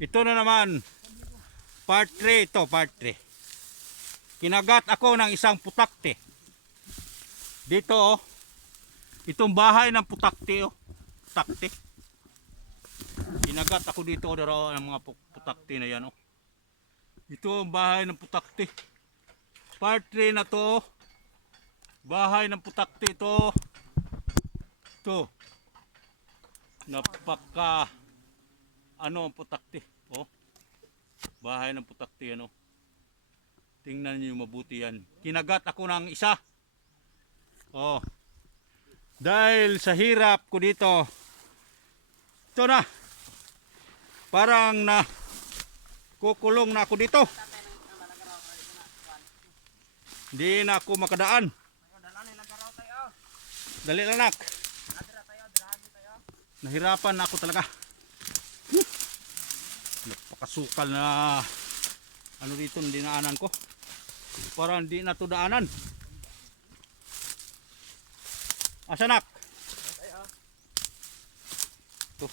Ito na naman. Part 3 ito, part 3. Kinagat ako ng isang putakte. Dito oh. Itong bahay ng putakte oh. Putakte. Kinagat ako dito oh, daro ng mga pu- putakte na yan oh. Ito ang bahay ng putakte. Part 3 na to. oh. Bahay ng putakte ito. Ito. Napaka ano ang putakte. Oh. Bahay ng putakte ano. Tingnan niyo mabuti yan. Kinagat ako ng isa. Oh. Dahil sa hirap ko dito. Ito na. Parang na kukulong na ako dito. Hindi na ako makadaan. Dali lang nak. Nahirapan na ako talaga. Napakasukal na ano dito ang dinaanan ko. Parang hindi na to daanan. Asanak? Ito.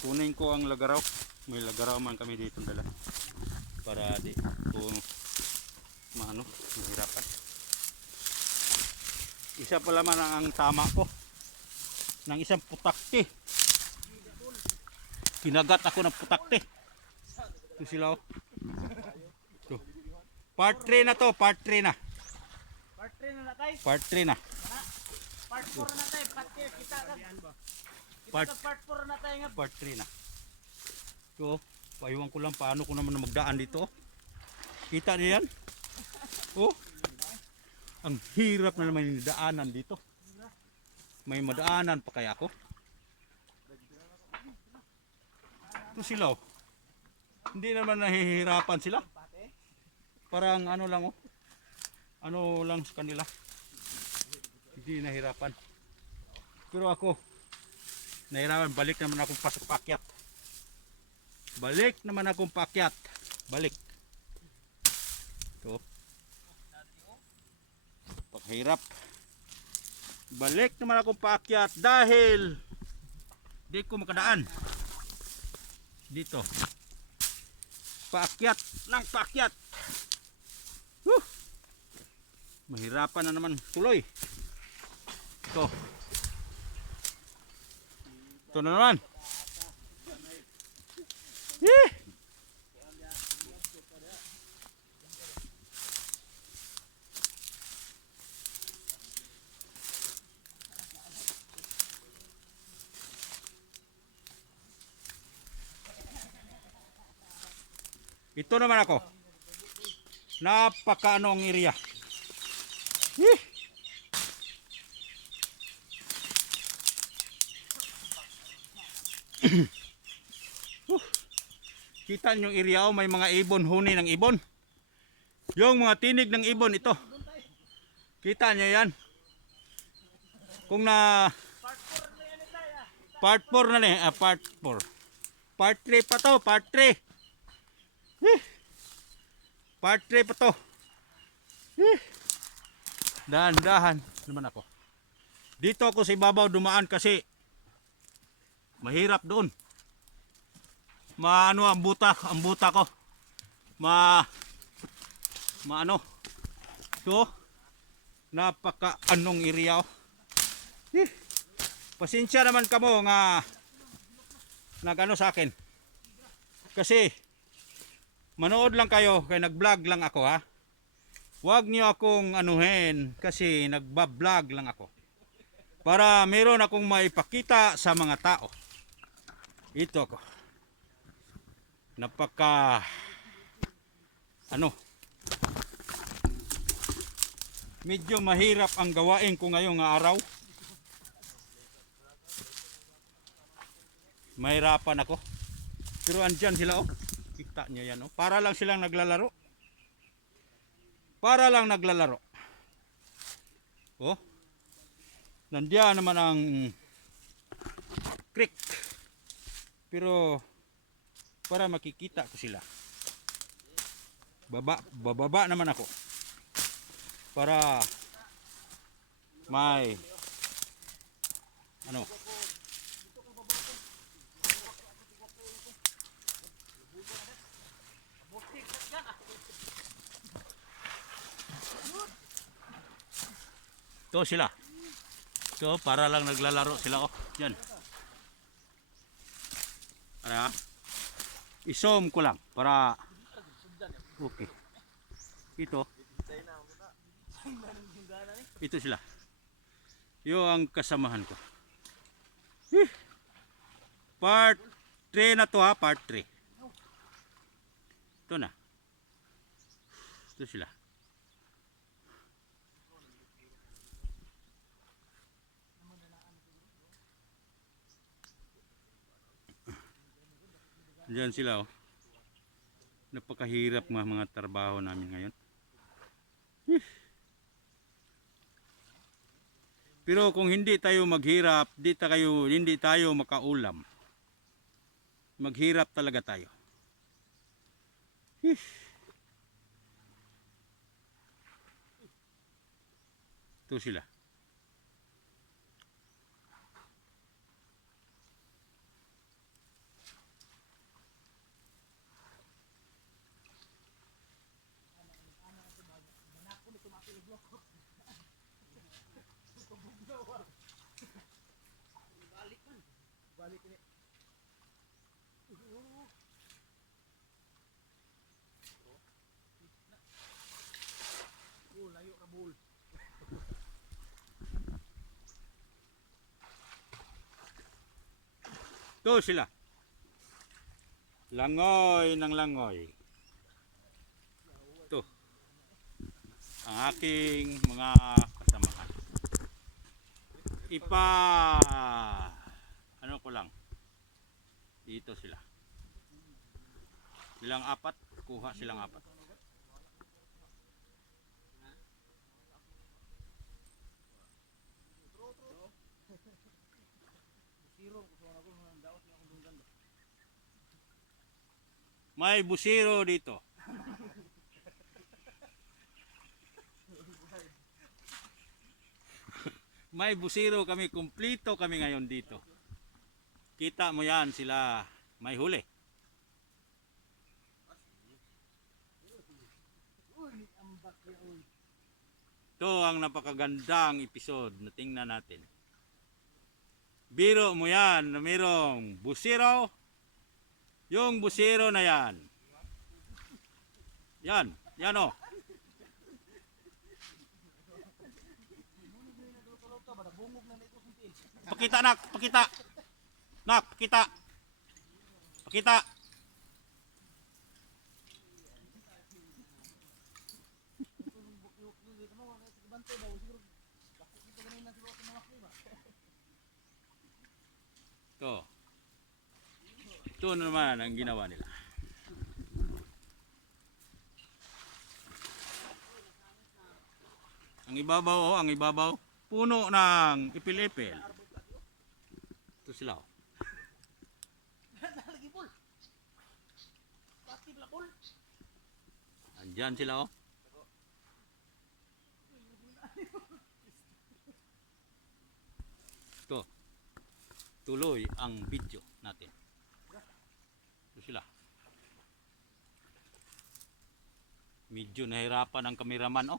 Kunin ko ang lagaraw. May lagaraw man kami dito dala. Para di ko maano, mahirapan. Isa pa lamang ang tama ko ng isang putakte. Kinagat ako ng putakte. Ito sila oh. Ito. Part 3 na to, part 3 na. Part 3 na natay. Part 3 na. Part 4 na natay. Part 3 kita ka. Part Kita part 4 na tayo nga. part 3 na. Ito, oh. paiwan ko lang paano ko naman magdaan dito. oh. Kita niyo yan? Oh. Ang hirap na naman yung daanan dito. May madaanan pa kaya ako. Ito sila. Hindi naman nahihirapan sila. Parang ano lang oh. Ano lang sa kanila. Hindi nahirapan. Pero ako, nahirapan. Balik naman akong pakyat. Balik naman akong pakyat. Balik. Ito. Paghirap. Balik naman akong paakyat dahil di ko makadaan. Dito. Paakyat ng paakyat. Huh! Mahirapan na naman tuloy. Ito. Ito na naman. Eh! Ito naman ako. Napaka anong area. Eh! Huh. Kita yung area oh, may mga ibon, huni ng ibon. Yung mga tinig ng ibon ito. Kita niyo yan. Kung na part 4 na ni, ah, part 4. Part 3 pa to, part 3. Eh. Part 3 pa to. Dahan-dahan naman ako. Dito ako sa ibabaw dumaan kasi mahirap doon. Maano ang buta, ang buta ko. Ma maano. So, napaka anong oh. Eh. Pasensya naman kamo nga nagano sa akin. Kasi manood lang kayo kay nag-vlog lang ako ha. Huwag niyo akong anuhin kasi nagba-vlog lang ako. Para meron akong maipakita sa mga tao. Ito ako. Napaka ano Medyo mahirap ang gawain ko ngayong araw. Mahirapan ako. Pero andyan sila oh. Kita nyo yan oh. Para lang silang naglalaro. Para lang naglalaro. Oh. Nandiyan naman ang creek. Pero para makikita ko sila. Baba, bababa naman ako. Para may ano To sila. So, para lang naglalaro sila. Oh, yan. Para, isom ko lang. Para, okay. Ito. Ito sila. Yo ang kasamahan ko. Eh. Part 3 na to ha, part 3. Ito na. Ito sila. Diyan sila oh. Napakahirap mga mga trabaho namin ngayon. Pero kung hindi tayo maghirap, di tayo, hindi tayo makaulam. Maghirap talaga tayo. Ito sila. Ito sila. Langoy ng langoy. Ito. Ang aking mga kasamahan. Ipa ano ko lang. Dito sila. Silang apat, kuha silang apat. May busiro dito. May busiro kami, kumplito kami ngayon dito. Kita mo yan sila, may huli. Ito ang napakagandang episode na tingnan natin. Biro mo yan mayroong busiro, yung busiro na yan. Yan, yan o. Pakita nak, pakita. Nak, pakita. Pakita. To. Ito naman ang ginawa nila. Ang ibabaw, oh, ang ibabaw, puno ng ipil-ipil. Ito sila. Oh. Andyan sila, oh. Ito. Tuloy ang video natin. Ito sila. Medyo nahirapan ang kameraman, oh.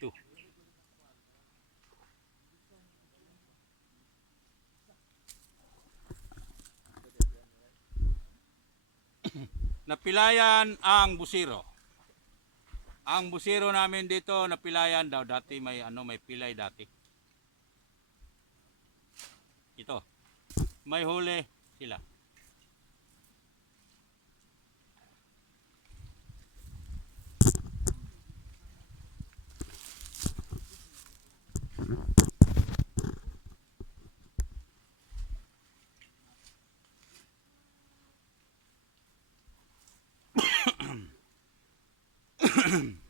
Ito. Napilayan ang busiro. Ang busiro namin dito napilayan daw dati may ano may pilay dati. Ito. May huli sila.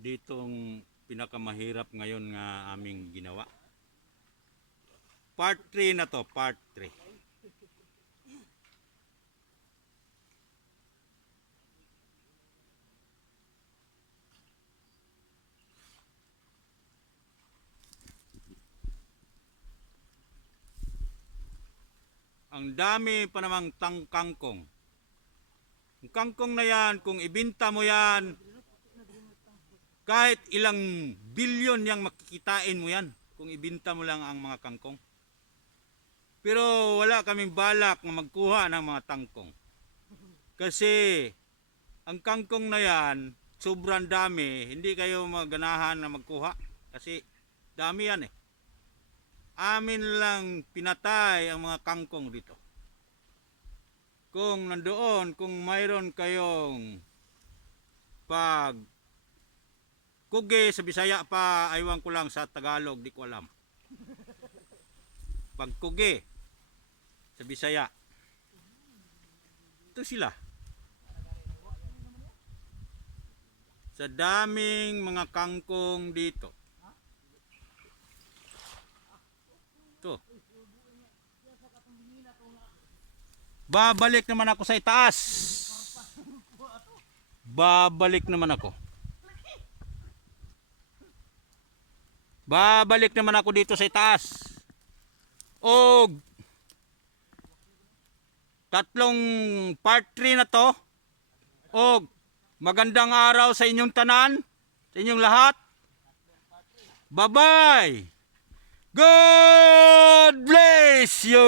ditong pinakamahirap ngayon nga aming ginawa. Part 3 na to, part 3. Ang dami pa namang tang kangkong. Ang kangkong na yan, kung ibinta mo yan, kahit ilang bilyon yang makikitain mo yan kung ibinta mo lang ang mga kangkong. Pero wala kaming balak na magkuha ng mga tangkong. Kasi ang kangkong na yan, sobrang dami, hindi kayo maganahan na magkuha. Kasi dami yan eh. Amin lang pinatay ang mga kangkong dito. Kung nandoon, kung mayroon kayong pag kuge sa Bisaya pa, aywan ko lang sa Tagalog, di ko alam. Pag kuge sa Bisaya. Ito sila. Sa daming mga kangkong dito. Babalik naman ako sa itaas. Babalik naman ako. Babalik naman ako dito sa itaas. O tatlong part 3 na to. O magandang araw sa inyong tanan, sa inyong lahat. Bye-bye. God bless you.